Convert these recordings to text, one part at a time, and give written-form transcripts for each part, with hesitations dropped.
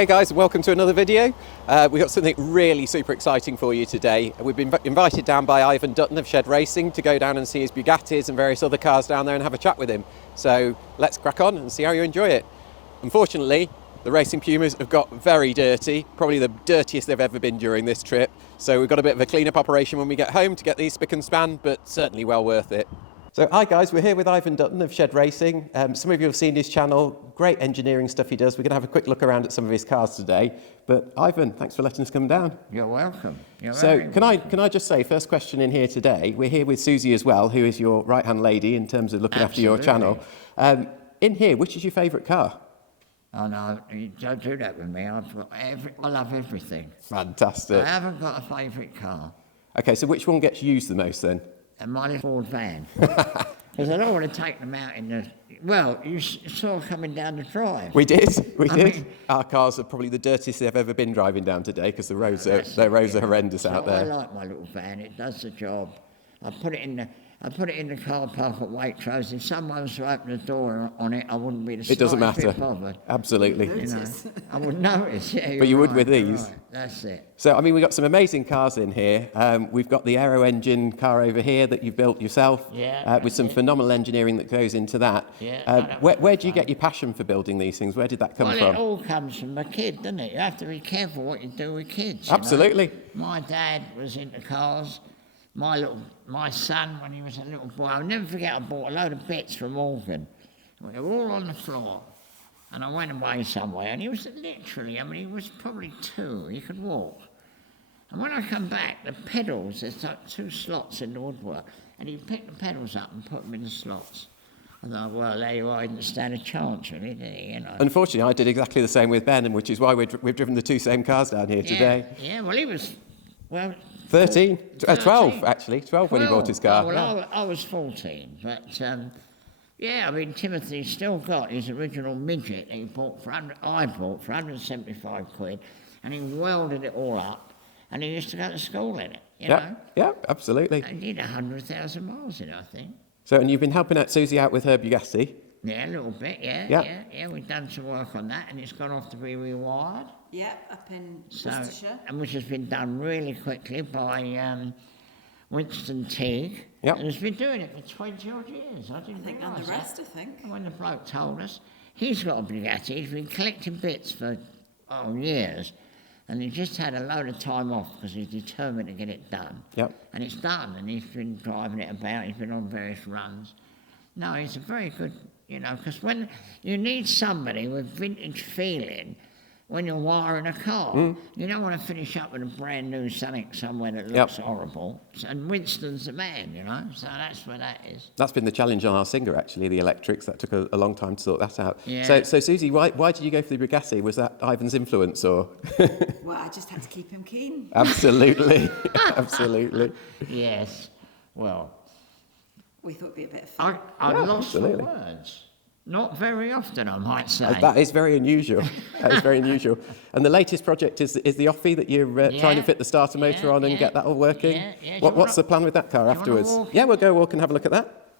Hey guys, welcome to another video. We've got something really super exciting for you today. We've been invited down by Ivan Dutton of Shed Racing to go down and see his Bugattis and various other cars down there and have a chat with him. So let's crack on and see how you enjoy it. Unfortunately, the Racing Pumas have got very dirty, probably the dirtiest they've ever been during this trip. So we've got a bit of a clean-up operation when we get home to get these spick and span, but certainly well worth it. So hi guys, we're here with Ivan Dutton of Shed Racing. Some of you have seen his channel, great engineering stuff he does. We're going to have a quick look around at some of his cars today. But Ivan, thanks for letting us come down. You're welcome. Can I just say, first question in here today, we're here with Susie as well, who is your right-hand lady in terms of looking after your channel. In here, which is your favourite car? Oh no, you don't do that with me. I love everything. Fantastic. I haven't got a favourite car. Okay, so which one gets used the most then? And my little Ford van. Because I don't want to take them out in the... Well, you saw coming down the drive. We did. I mean, our cars are probably the dirtiest they've ever been driving down today because the roads are horrendous out there. I like my little van. It does the job. I put it in the car park at Waitrose. If someone was to open the door on it, I wouldn't be the slightest It doesn't matter. bit bothered. Absolutely. You know, I wouldn't notice. Yeah, but you would right, with these. Right. That's it. So, I mean, we've got some amazing cars in here. We've got the aero engine car over here that you've built yourself, with some phenomenal engineering that goes into that. Yeah, where do you get your passion for building these things? Where did that come from? Well, it all comes from a kid, doesn't it? You have to be careful what you do with kids. Absolutely. You know? My dad was into cars. My son, when he was a little boy, I'll never forget, I bought a load of bits from Morgan. They were all on the floor. And I went away somewhere, and he was literally, I mean, he was probably 2, he could walk. And when I come back, the pedals, there's like 2 slots in the woodwork, and he picked the pedals up and put them in the slots. I thought, well, there you are, he didn't stand a chance, really, did he? You know. Unfortunately, I did exactly the same with Ben, which is why we've driven the 2 same cars down here today. Yeah, well, he was, 13, 12 actually, 12 when he bought his car. Well, I was 14, but yeah, I mean, Timothy's still got his original midget that I bought for 175 quid, and he welded it all up, and he used to go to school in it, you know? Yeah, absolutely. And he did 100,000 miles in it, I think. So, and you've been helping out Susie out with her Bugatti? Yeah, a little bit, yeah. We've done some work on that, and it's gone off to be rewired. Yeah, up in Worcestershire. And which has been done really quickly by Winston Teague. Yep. And has been doing it for 20 odd years. I think and the rest, I think. And when the bloke told us, he's got a Bugatti, he's been collecting bits for years. And he just had a load of time off because he's determined to get it done. Yep. And it's done, and he's been driving it about, he's been on various runs. No, he's a very good, you know, because when you need somebody with vintage feeling when you're wiring a car, you don't want to finish up with a brand new something somewhere that looks horrible. And Winston's the man, you know, so that's where that is. That's been the challenge on our Singer, actually, the electrics. That took a long time to sort that out. Yeah. So Susie, why did you go for the Bugatti? Was that Ivan's influence, or? Well, I just had to keep him keen. Absolutely, absolutely. Yes, well. We thought it'd be a bit of fun. I lost the words. Not very often, I might say. That is very unusual. That is very unusual. And the latest project is the Offie that you're trying to fit the starter motor on and get that all working. What's the plan with that car afterwards? Yeah, we'll go walk and have a look at that.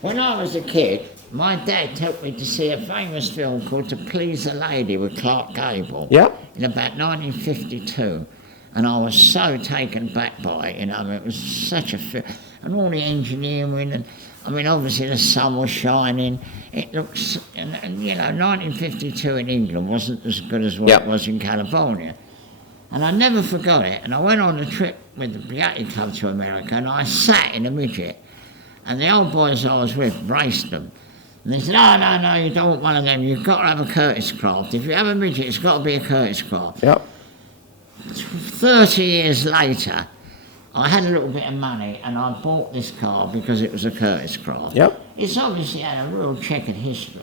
When I was a kid, my dad took me to see a famous film called To Please a Lady with Clark Gable. Yeah. In about 1952. And I was so taken back by it, you know, it was such a film. And all the engineering, and I mean, obviously the sun was shining. It looks, and you know, 1952 in England wasn't as good as what it was in California. And I never forgot it. And I went on a trip with the Bugatti Club to America, and I sat in a midget. And the old boys I was with raced them. And they said, no, you don't want one of them. You've got to have a Curtis Craft. If you have a midget, it's got to be a Curtis Craft. Yep. 30 years later, I had a little bit of money and I bought this car because it was a Curtis Craft. Yep. It's obviously had a real checkered history.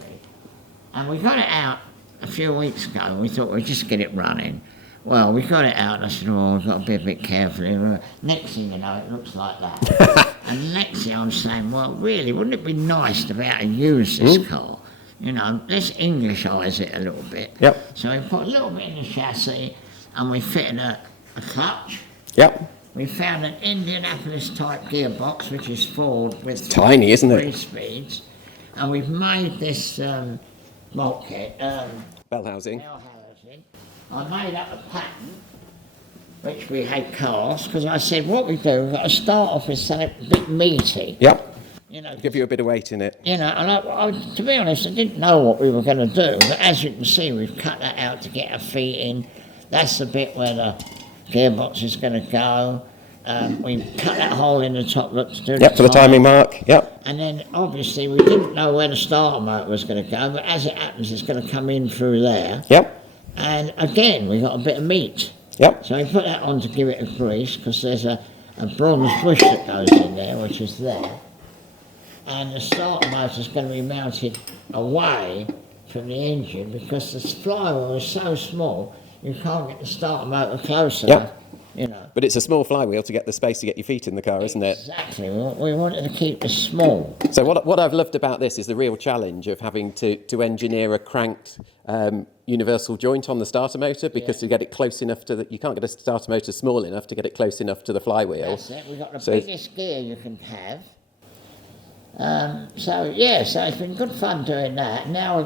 And we got it out a few weeks ago and we thought we'd just get it running. Well, we got it out and I said, we've got to be a bit careful here. Next thing you know, it looks like that. And next thing I'm saying, well, really, wouldn't it be nice to be able to use this car? You know, let's Englishize it a little bit. Yep. So we put a little bit in the chassis and we fitted a clutch. Yep. We found an Indianapolis-type gearbox, which is Ford with tiny, isn't it? 3 speeds, and we've made this bulkhead, bell housing, I made up a pattern, which we had cast, because I said, what we do, we've got to start off with something a bit meaty. Yep. You know, Give you a bit of weight in it. you know, and I, to be honest, I didn't know what we were going to do, but as you can see, we've cut that out to get our feet in. That's the bit where the gearbox is going to go. We cut that hole in the top, look, to do For the timing mark. Yep. And then, obviously, we didn't know where the starter motor was going to go, but as it happens, it's going to come in through there. Yep. And again, we got a bit of meat. Yep. So we put that on to give it a grease, because there's a bronze bush that goes in there, which is there. And the starter motor is going to be mounted away from the engine, because the flywheel is so small, you can't get the starter motor close enough. You know. But it's a small flywheel to get the space to get your feet in the car, isn't it? Exactly. We wanted to keep this small. So what I've loved about this is the real challenge of having to engineer a cranked universal joint on the starter motor, because to get it close enough to you can't get a starter motor small enough to get it close enough to the flywheel. That's it. We've got the biggest gear you can have. So it's been good fun doing that. Now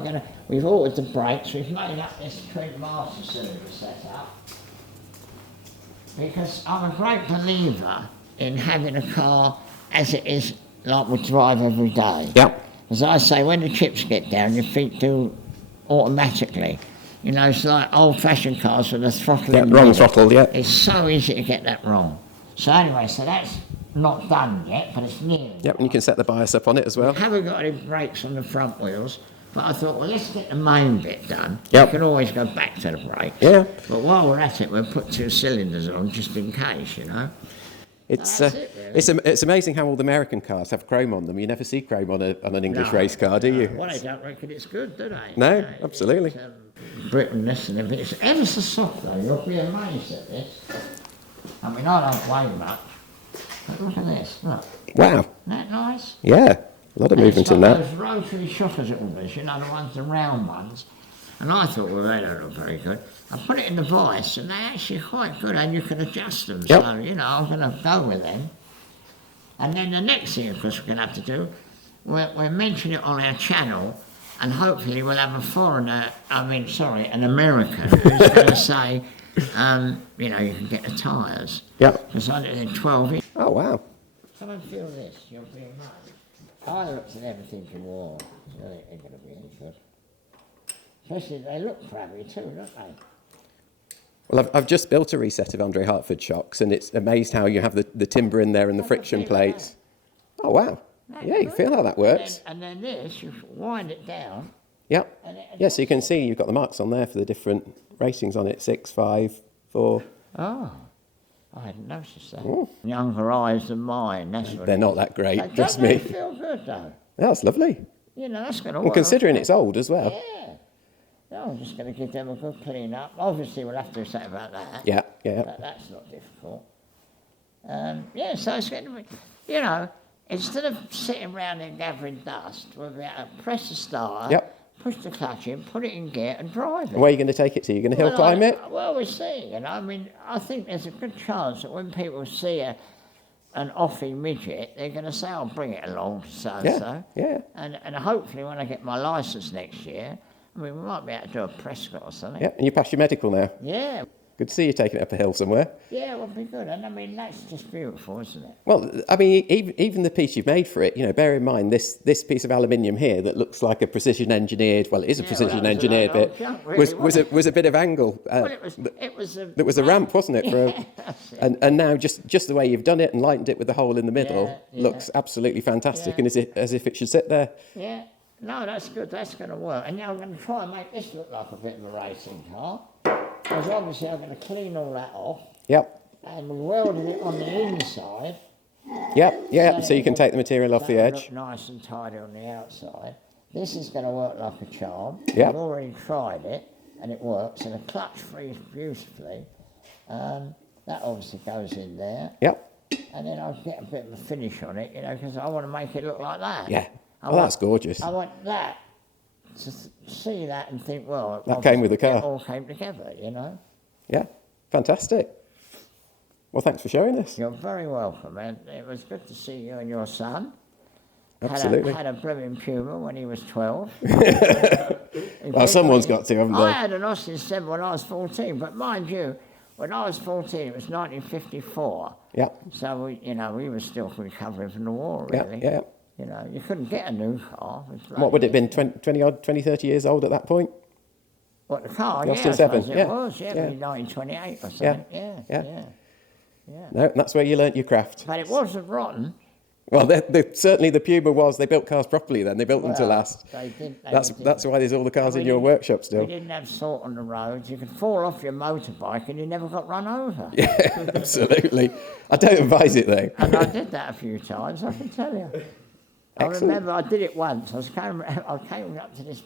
we've ordered the brakes. We've made up this twin master cylinder setup, because I'm a great believer in having a car as it is, like we drive every day. Yep. As I say, when the chips get down, your feet do automatically. You know, it's like old-fashioned cars with a throttle. Yeah, wrong throttle, yeah. It's so easy to get that wrong. So anyway, so that's not done yet, but it's nearly Yep, and you can set the bias up on it as well. We haven't got any brakes on the front wheels, but I thought, well, let's get the main bit done. Yep. We can always go back to the brakes. Yeah. But while we're at it, we'll put 2 cylinders on just in case, you know. It's That's it, really. it's amazing how all the American cars have chrome on them. You never see chrome on an English race car, do you? Well, they don't reckon it's good, do they? No, absolutely. Brittleness and everything. It's ever so soft, though. You'll be amazed at this. I mean, I don't weigh much. But look at this, look. Wow. Isn't that nice? Yeah, a lot of movement in that. Those rotary shockers it was, you know, the ones, the round ones. And I thought, well, they don't look very good. I put it in the vice, and they're actually quite good, and you can adjust them. Yep. So, you know, I'm going to go with them. And then the next thing, of course, we're going to have to do, we'll mention it on our channel, and hopefully we'll have an American who's going to say, you know, you can get the tyres. Yep. Because I did 12 inch. Oh, wow. Come and feel this, you'll be amazed. I looked at everything you wore, so they ain't going to be any good. Especially they look crabby too, don't they? Well, I've just built a reset of Andre Hartford shocks, and it's amazed how you have the timber in there and the friction plates. Oh, wow. Yeah, you can feel how that works. And then this, you wind it down. Yep. Yeah, so you can see you've got the marks on there for the different ratings on it, 6, 5, 4. Oh, I hadn't noticed that. Ooh. Younger eyes than mine, that's what They're it not is. that great, They trust don't me. feel good though. That's lovely. You know, that's going to work. Well, considering it's old as well. Yeah. No, I'm just going to give them a good clean up. Obviously, we'll have to do something about that. Yeah. That's not difficult. So it's going to be, you know, instead of sitting around and gathering dust, we'll be able to press the starter, push the clutch in, put it in gear and drive it. And where are you going to take it to? You're going to hill climb it? Well, we'll see. You know, I mean, I think there's a good chance that when people see an offie midget, they're going to say, I'll bring it along, so-and-so. Yeah. And hopefully when I get my licence next year, I mean, we might be able to do a Prescott or something. Yeah, and you passed your medical now. Yeah. Good to see you taking it up a hill somewhere. Yeah, it would be good. And I mean, that's just beautiful, isn't it? Well, I mean, even the piece you've made for it, you know, bear in mind this piece of aluminium here that looks like a precision engineered, well, it is a precision engineered bit, was a bit of angle. Well, it was a... That was a ramp, wasn't it? Yeah, and now just the way you've done it and lightened it with the hole in the middle looks absolutely fantastic, and as if it should sit there. Yeah. No, that's good. That's going to work. And now I'm going to try and make this look like a bit of a racing car. Because obviously I'm going to clean all that off. Yep. And we welded it on the inside. Yep. So you can take the material off the edge. Look nice and tidy on the outside. This is going to work like a charm. Yep. I've already tried it, and it works. And the clutch frees beautifully. That obviously goes in there. Yep. And then I'll get a bit of a finish on it, you know, because I want to make it look like that. Yeah. That's gorgeous. I want that, to see that and think, well... That came with the car. It all came together, you know. Yeah, fantastic. Well, thanks for showing us. You're very welcome, and it was good to see you and your son. Absolutely. Had a blooming Puma when he was 12. Well, someone's got to, haven't they? I had an Austin 7 when I was 14, but mind you, when I was 14, it was 1954. Yeah. So, we were still recovering from the war, really. Yeah. You know, you couldn't get a new car. What would it have been, 20, 30 years old at that point? What, the car? The Yeah, Austin I 7, suppose yeah. it was, Yeah. 1928 or something. Yeah. No, that's where you learnt your craft. But it wasn't rotten. Well, certainly the Puma was. They built cars properly then. They built them to last. They did. That's why there's all the cars in your didn't- workshop We still. didn't have salt on the roads. You could fall off your motorbike and you never got run over. Yeah, absolutely. I don't advise it though. And I did that a few times, I can tell you. I Excellent. remember I did it once. I came up to this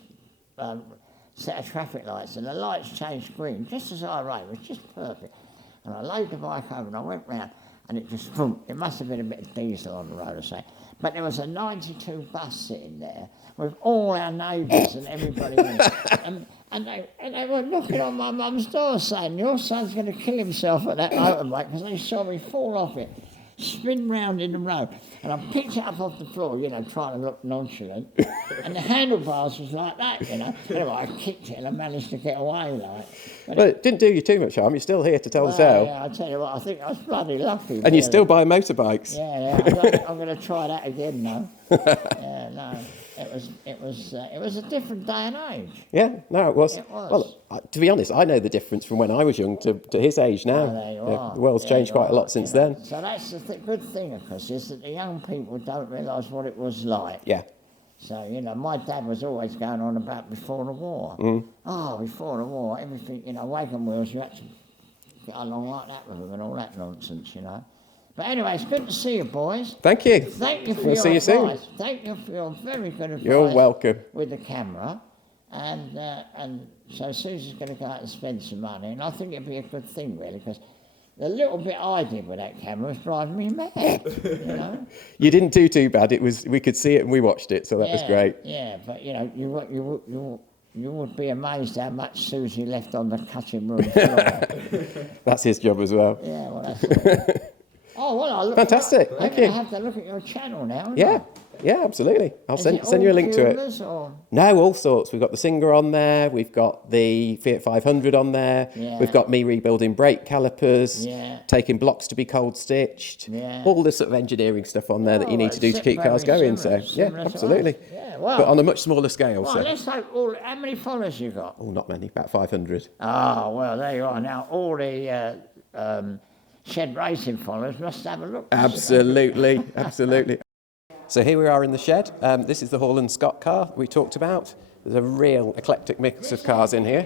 set of traffic lights and the lights changed green just as I arrived. It was just perfect. And I laid the bike over and I went round and it just, boom, it must have been a bit of diesel on the road or something. But there was a 92 bus sitting there with all our neighbours and everybody in it. And they were knocking on my mum's door saying, your son's going to kill himself at that motorbike because they saw me fall off it, spin round in the road. And I picked it up off the floor, trying to look nonchalant. And the handlebars was like that, Anyway, I kicked it and I managed to get away, But Well, it didn't do you too much harm. You're still here to tell the tale. Yeah, I tell you what, I think I was bloody lucky. And you still buy motorbikes. Yeah. I'm going to try that again now. Yeah, no. It was a different day and age. Yeah, no, it was. It was. Well, to be honest, I know the difference from when I was young to his age now. Oh, there you Yeah, are. the world's There changed you quite a are, lot since then. So that's the good thing, of course, is that the young people don't realise what it was like. Yeah. So, my dad was always going on about before the war. Oh, before the war, everything, wagon wheels, you had to get along like that with them and all that nonsense, But anyway, it's good to see you, boys. Thank you. Thank you for We'll your see you soon. advice. Thank you for your very good advice. You're welcome. With the camera. And so Susie's going to go out and spend some money. And I think it'd be a good thing, really, because the little bit I did with that camera was driving me mad, You didn't do too bad. We could see it and we watched it, so that was great. Yeah, but, you would be amazed how much Susie left on the cutting room floor. That's his job as well. Yeah, well, that's it. Oh, well, I look. Fantastic, thank you. I have to look at your channel now. Yeah, absolutely. I'll Is send it you a all link to it. Pumas or? No, all sorts. We've got the Singer on there. We've got the Fiat 500 on there. Yeah. We've got me rebuilding brake calipers, Yeah. taking blocks to be cold stitched. Yeah. All the sort of engineering stuff on there that you Oh, need to do it's to keep very cars going. similar So yeah, to absolutely. us. Yeah, well. But on a much smaller scale. Well, So let's hope how many followers you got? oh, not many, about 500. Oh, well, there you are. Now, all the Shed Racing followers must have a look. Absolutely, absolutely. So here we are in the shed. This is the Hall and Scott car we talked about. There's a real eclectic mix of cars in here.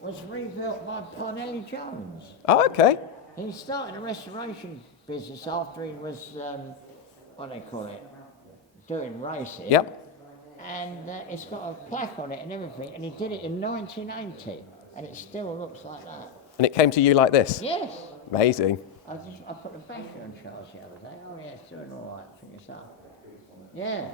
Was rebuilt by Parnelli Jones. Oh, okay. He started a restoration business after he was, what do they call it, doing racing. Yep. And it's got a plaque on it and everything, and he did it in 1980, and it still looks like that. And it came to you like this? Yes. Amazing. I put the battery on charge the other day. Oh yeah, it's doing all right. I think it's up. Yeah.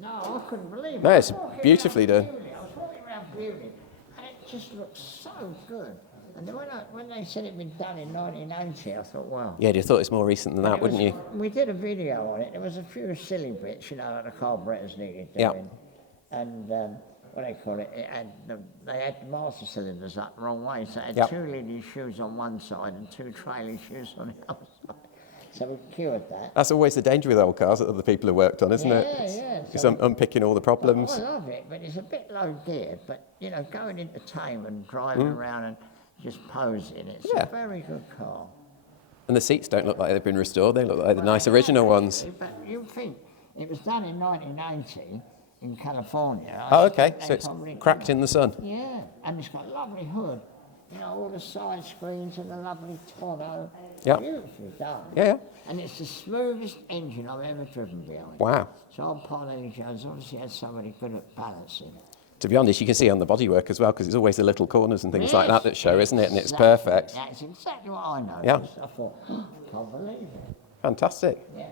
No, I couldn't believe it. No, it's I was walking beautifully around done. Beauty. I was walking around Beauty, and it just looked so good. And then when they said it'd been done in 1980, I thought, wow. Yeah, you thought it's more recent than that, wouldn't you? We did a video on it. There was a few silly bits, like the carburetors needed Yeah. doing. And what do they call it? They had the master cylinders up the wrong way, so it had Yep. 2 leading shoes on one side and 2 trailing shoes on the other side. So we cured that. That's always the danger with old cars that other people have worked on, isn't it? Yeah. Just So unpicking all the problems. I love it, but it's a bit low geared. But going into tame and driving around and just posing, it's Yeah. a very good car. And the seats don't look like they've been restored. They look like the nice original ones. But you think it was done in 1980 in California. Oh, I okay. think they So it's probably- cracked in the sun. Yeah, and it's got a lovely hood. All the side screens and the lovely tonneau. Yep. Beautifully done. Yeah. And it's the smoothest engine I've ever driven behind. Wow. So old Parnelli Jones obviously had somebody good at balancing. To be honest, you can see on the bodywork as well, because it's always the little corners and things like that that show, isn't it? And it's Exactly. perfect. That's exactly what I noticed. Yeah. I thought, can't believe it. Fantastic. Yeah.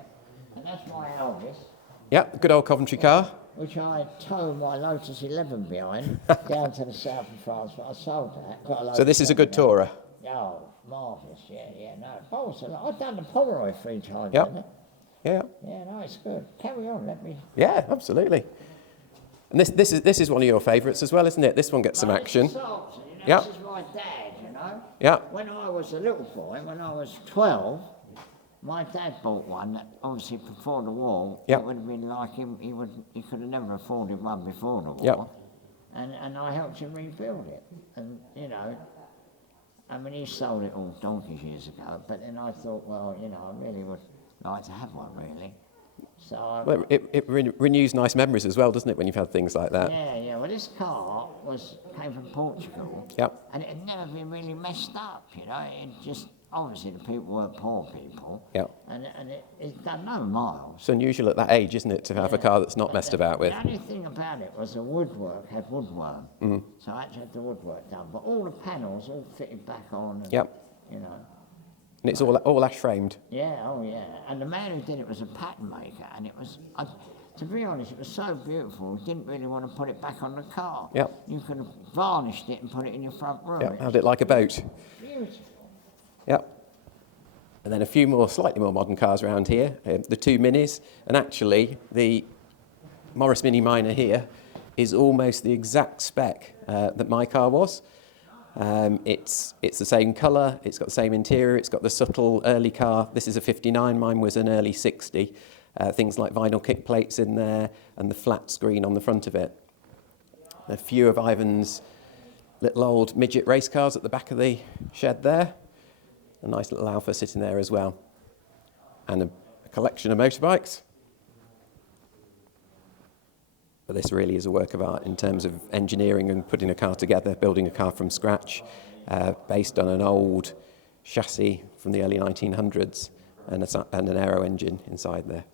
And that's my Elvis, Yeah, good old Coventry car. which I towed my Lotus 11 behind down to the south of France, but I sold that. Got a So this is a good Lotus tourer. 11. Oh, marvellous, yeah, no. I've done the Pomeroy 3 times, Yep. haven't I? Yeah. Yeah, no, it's good. Carry on, let me... Yeah, absolutely. And this is one of your favourites as well, isn't it? This one gets some action. Yeah. This is my dad, you know. Yeah. When I was a little boy, when I was 12, my dad bought one that obviously before the war, Yep. it would have been like he could have never afforded one before the war. Yep. And I helped him rebuild it. And, you know, I mean, he sold it all donkeys years ago, but then I thought, well, you know, I really would like to have one, really. So Well, it renews nice memories as well, doesn't it, when you've had things like that? yeah. Well, this car came from Portugal. Yep. And it had never been really messed up, you know. It just, obviously the people weren't poor people. Yep. And it's done no miles. It's unusual at that age, isn't it, to have a car that's not messed about with. The only thing about it was the woodwork had woodworm. So I actually had the woodwork done. But all the panels all fitted back on. And, Yep. You know. And it's all ash framed. Yeah, oh yeah. And the man who did it was a pattern maker, and it was, to be honest, it was so beautiful, we didn't really want to put it back on the car. Yep. You could have varnished it and put it in your front room. Yep, had it like a boat. Beautiful. Yep. And then a few more, slightly more modern cars around here, the two Minis, and actually the Morris Mini Minor here is almost the exact spec that my car was. It's the same colour, it's got the same interior, it's got the subtle early car. This is a 59, mine was an early 60. Things like vinyl kick plates in there and the flat screen on the front of it. A few of Ivan's little old midget race cars at the back of the shed there. A nice little Alfa sitting there as well. And a collection of motorbikes. But this really is a work of art in terms of engineering and putting a car together, building a car from scratch, based on an old chassis from the early 1900s and an aero engine inside there.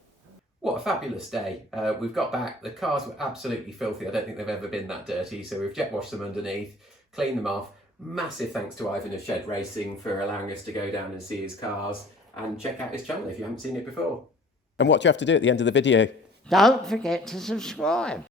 What a fabulous day. We've got back, the cars were absolutely filthy. I don't think they've ever been that dirty, so we've jet washed them underneath, cleaned them off. Massive thanks to Ivan of Shed Racing for allowing us to go down and see his cars, and check out his channel if you haven't seen it before. And what do you have to do at the end of the video? Don't forget to subscribe.